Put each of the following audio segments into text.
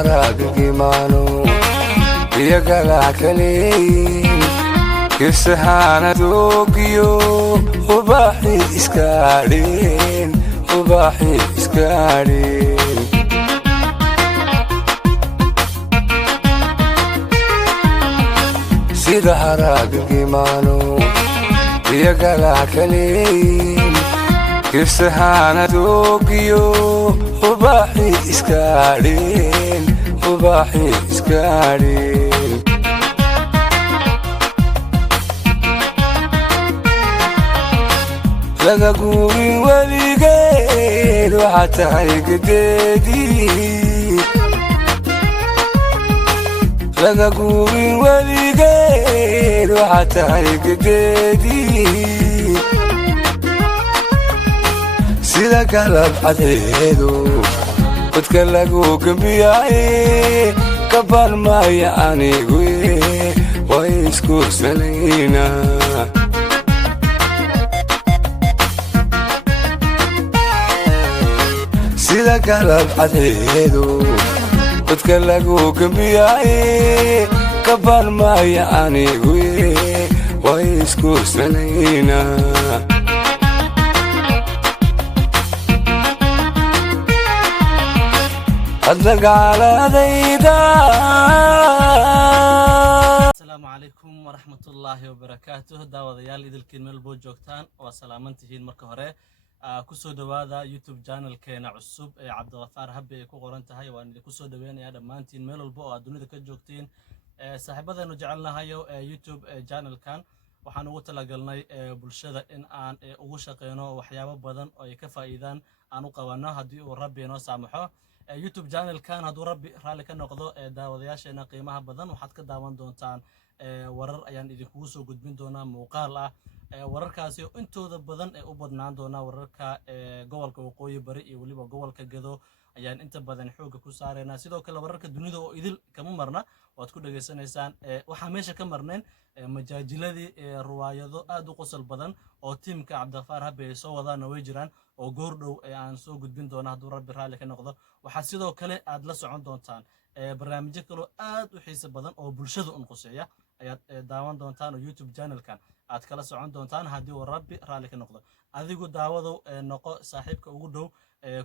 haraggi maano iyagala kaleyn kisahana doogiyo ubaxi iskaadheen sida haraggi maano iyagala kaleyn kisahana doogiyo ubaxi iskaadheen laga guurin weligeed waxaa tahay gadeedii laga guurin weligeed waxaa tahay gadeedii sida galab cadceedo dadka lagu gambiyaaye kaban maya anigu way iskursanaynaa sida galab cadceedo dadka lagu gambiyaaye kaban maya anigu way iskursanaynaa السلام عليكم ورحمة الله وبركاته داوديال idilkiin meel boo joogtaan waa salaamantihiin marka hore ku soo dhawaada YouTube channel keena cusub ee Cabdiqafaar Habbi ay ku qoran tahay waan idinku soo dhaweynayaa dhamaantiin meel walba oo aad dunida ka joogtiin saaxiibadeenu jecelnahayo YouTube channel kan waxaan ugu talagalnay bulshada in aan ugu shaqeeyno waxyaabo badan oo ay ka faa'iidaan aan u qabano hadii uu Rabbi inoo saamaxo YouTube channel kan haduu Rabbi raali ka noqdo daawadayaasheena qiimaha badan waxaad ka daawan doontaan warar ayaan idinku soo gudbin doonaa muuqaal ah wararkaasi intooda badan u badnaan doona wararka gobolka Waqooyi Bari iyo waliba gobolka Gado ayaan inta badan xoog ku saareynaa sidoo kale wararka dunida oo idil kama marna waad ku dhageysanaysaan waxa meesha ka marneen majaajiladii riwaayado aad u qosol badan oo teamka Cabdiqafaar Habbi ay soo wadaan way jiraan oo goor dhow aan soo gudbin doona haduu Rabbi raali ka noqdo waxa sidoo kale aad la socon doontaan barnaamijyo kale aad u xiiso badan oo bulshada u qoseeya ayaad daawan doontaan oo YouTube channel kan aad kala socon doontaan hadii uu Rabbi raali ka noqdo adigu daawado noqo saaxiibka ugu dhow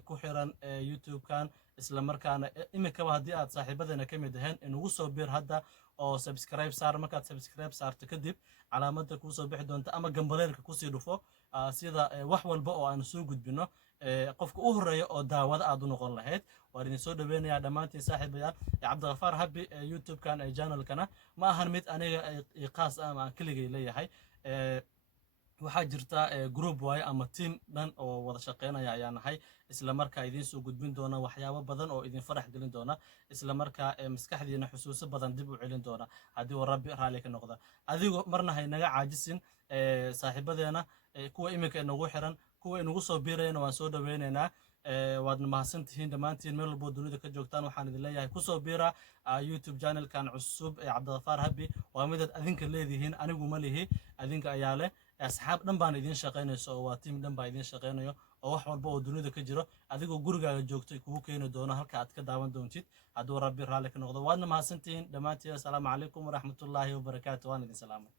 ku xiran YouTube kan isla markaana imika hadii aad saaxiibadeena kamid ahayn inugu soo biir hadda oo subscribe saar markaad subscribe saarto kadib calaamadda ku soo bixi doonta ama gambaleelka ku sii dhufo sida wax walba oo aan soo gudbino qofka u horeeyo oo daawada aad u noqon lahayd waan idin soo dhaweynayaa dhamaantiin saaxiibayaal Cabdiqafaar Habbi YouTube kan channel kana ma ahan mid aniga qaas ah ama kaligay leeyahay waxaa jirta group way ama team dhan oo wada shaqeynaya ayaan nahay isla markaa idin soo gudbin doona waxyaabo badan oo idin farax gelin doona isla markaa maskaxdiina xusuuso badan dib u celin doona hadii uu Rabbi raali ka noqdo adigu marna hay naga caajisin saaxiibadeena kuwa imika inagu xiran kuwa inagu soo biirayna waan soo dhaweynaynaa waad mahadsantihiin dhamaantiin meel walba dunida ka joogtaan waxaan idin leeyahay ku soo biira YouTube channel kan cusub ee Cabdiqafaar Habbi waa mid adinka leedihiin anigu ma lihi adinka ayaa leh asxaab dhan baan idin shaqeynayso oo waa team dhan baa idin shaqeynayo oo wax walba oo dunida ka jiro adigoo gurigaaga joogtay kugu keeni doono halka aad ka daawan doontid haduu Rabbi raali ka noqdo waadna mahadsantihiin dhamaantiin assalaamu calaykum waraxmatullaahi wabarakaatuh waan idin salaamay